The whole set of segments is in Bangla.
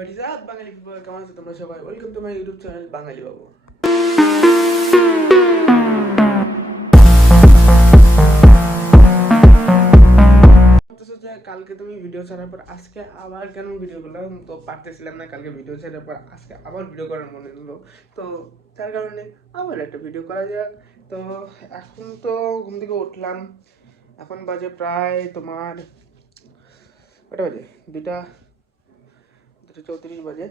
হরিজাত বাঙালি পিপল, কেমন আছো তোমরা সবাই? Welcome to my YouTube channel Bangali Babu. কালকে তুমি ভিডিও ছাড়ার পর আজকে আবার কেন ভিডিও করলাম, তো পারতেছিলাম না। কালকে ভিডিও ছাড়ার পর আজকে আবার ভিডিও করার মনে হলো, তো তার কারণে আবার একটা ভিডিও করা যাক। তো এখন তো ঘুম থেকে উঠলাম, এখন বাজে প্রায় তোমার কটা বাজে, 2:34 বাজে।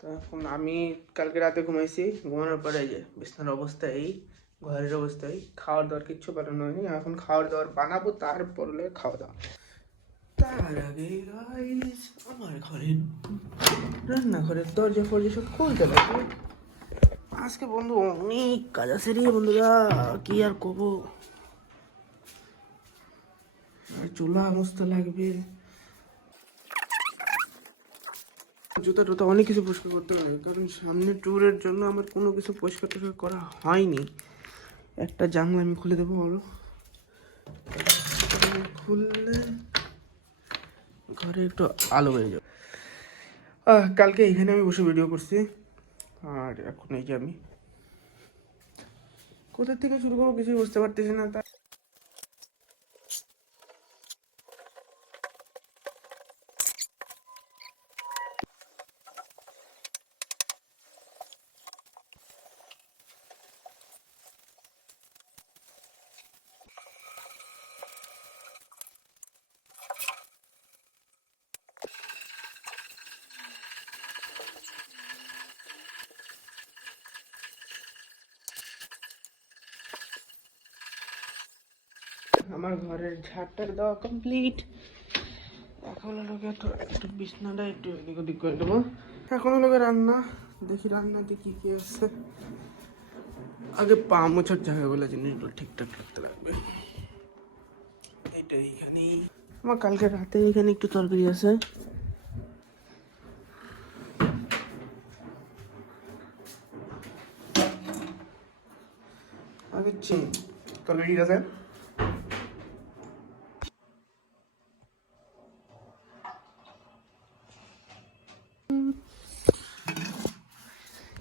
তো এখন আমি কালকে রাতে ঘুমাইছি, ঘুমানোর পরে এই যে বিছানার অবস্থা, এই ঘরের অবস্থা, এই খাওয়ার দাওয়ার কিচ্ছু বানানো হয়নি। এখন খাওয়ার দাওয়ার বানাবো, তারপরে খাওয়া দাওয়া। তার আগে গাইস আমার ঘরের রান্নাঘরের দরজা ফরজা সব খুলতে লাগবে। আজকে বন্ধু অনেক কাজ আছে রে বন্ধুরা, কি আর করবো। চুলা মুছতে লাগবে, জুতা টুতা অনেক কিছু পরিষ্কার করতে হবে, কারণ সামনে ট্যুরের জন্য আমার কোনো কিছু পরিষ্কার টরিষ্কার করা হয়নি। একটা জানলা আমি খুলে দেবো, বলো খুললে ঘরে একটু আলো বেড়ে যাবে। কালকে এখানে আমি বসে ভিডিও করছি, আর এখন এই যে আমি কোথা থেকে শুরু করবো কিছুই বুঝতে পারতেছি না। আমার ঘরের ঝাড়টা দেওয়া কমপ্লিট। এখন লোকে একটু বিছনাটা একটু এদিক ওদিক করে দেবো। এখন লোকে রান্না, দেখি রান্নাতে কি কি আছে। আগে পা মোছার জায়গাগুলো জিনিসগুলো ঠিকঠাক রাখতে লাগবে। এটা এইখানেই আমার কালকে রাতে এখানে একটু তরকারি আছে। আগে তরকারি আছে,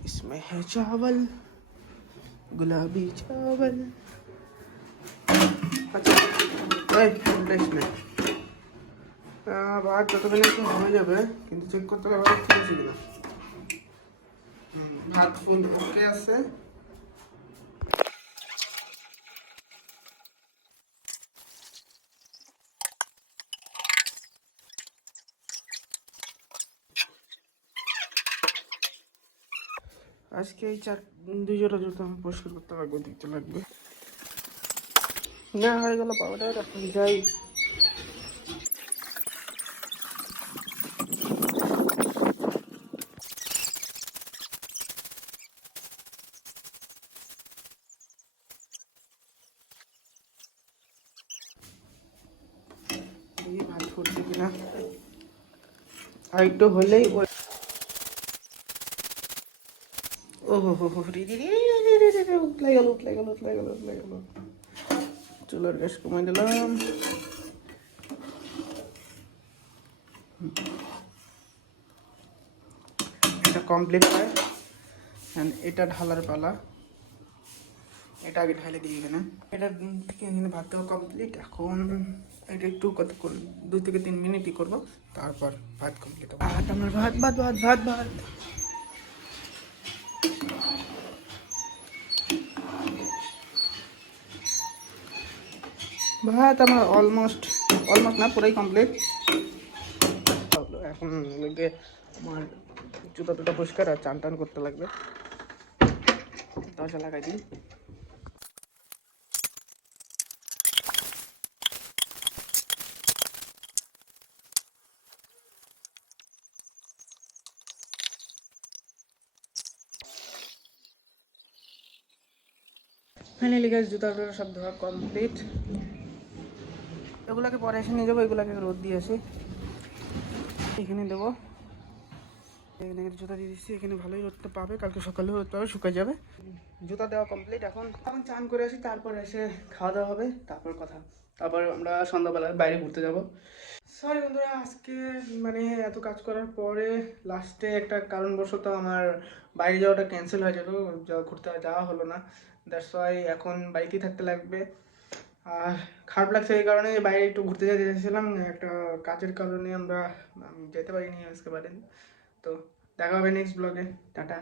इसमें है चावल, गुलाबी चावल। আচ্ছা इसमें ভাত যতক্ষণে একটু হয়ে যাবে, কিন্তু চেক করতে হবে ভাত ঠিক আছে কিনা। ভাত ফুল ওকে আছে। আজকে এই 2 জোড়া জুতো আমি পরিষ্কার করতে লাগবে, দেখতে লাগবে। না হয়ে গেল পাউডার, এখন যাই। দেখি ভাত ফুটছে কিনা, আর একটু হলেই ওই উতলে গেল উতলে গেল উতলে গেল উতলে গেল। চুলার গ্যাস কমাই দিলাম। এটা কমপ্লিট হয়, এটা ঢালার পালা। এটা আগে ঢালে দিই এখানে। এটা থেকে এখানে ভাত দেওয়া কমপ্লিট। এখন এটা একটু কতক্ষণ 2 থেকে 3 মিনিটই করবো, তারপর ভাত কমপ্লিট হবে। ভাত আমার ভাত ভাত ভাত ভাত ভাত ভাত আমার অলমোস্ট না পুরাই কমপ্লিট। এখন লোকে আমার জুতা টুটা পরিষ্কার আর চান টান করতে লাগবে। দরজা লাগাই দিই। ফাইনালি গাইস জুতা টুটা সব ধোয়া কমপ্লিট। এগুলোকে পরে এসে নিয়ে যাবো, এগুলোকে রোদ দিয়ে আসি। এখানে দেবো, এখানে জুতা দিয়ে দিচ্ছি, এখানে ভালোই রোদটা পাবে, কালকে সকালেও রোদ পাবে, শুকায় যাবে। জুতা দেওয়া কমপ্লিট। এখন চান করে আসি, তারপর এসে খাওয়া দাওয়া হবে, তারপর আমরা সন্ধ্যাবেলায় বাইরে ঘুরতে যাব। সরি বন্ধুরা, আজকে মানে এত কাজ করার পরে লাস্টে একটা কারণবশত আমার বাইরে যাওয়াটা ক্যান্সেল হয়ে যেত, ঘুরতে যাওয়া হলো না। দ্যাটস ওয়াই এখন বাড়িতেই থাকতে লাগবে। আর খারাপ লাগছে এই কারণে, বাইরে একটু ঘুরতে যেতে চেয়েছিলাম, একটা কাজের কারণে আমরা যেতে পারিনি আজকে বাড়ি। তো দেখা হবে নেক্সট ব্লগে। টাটা।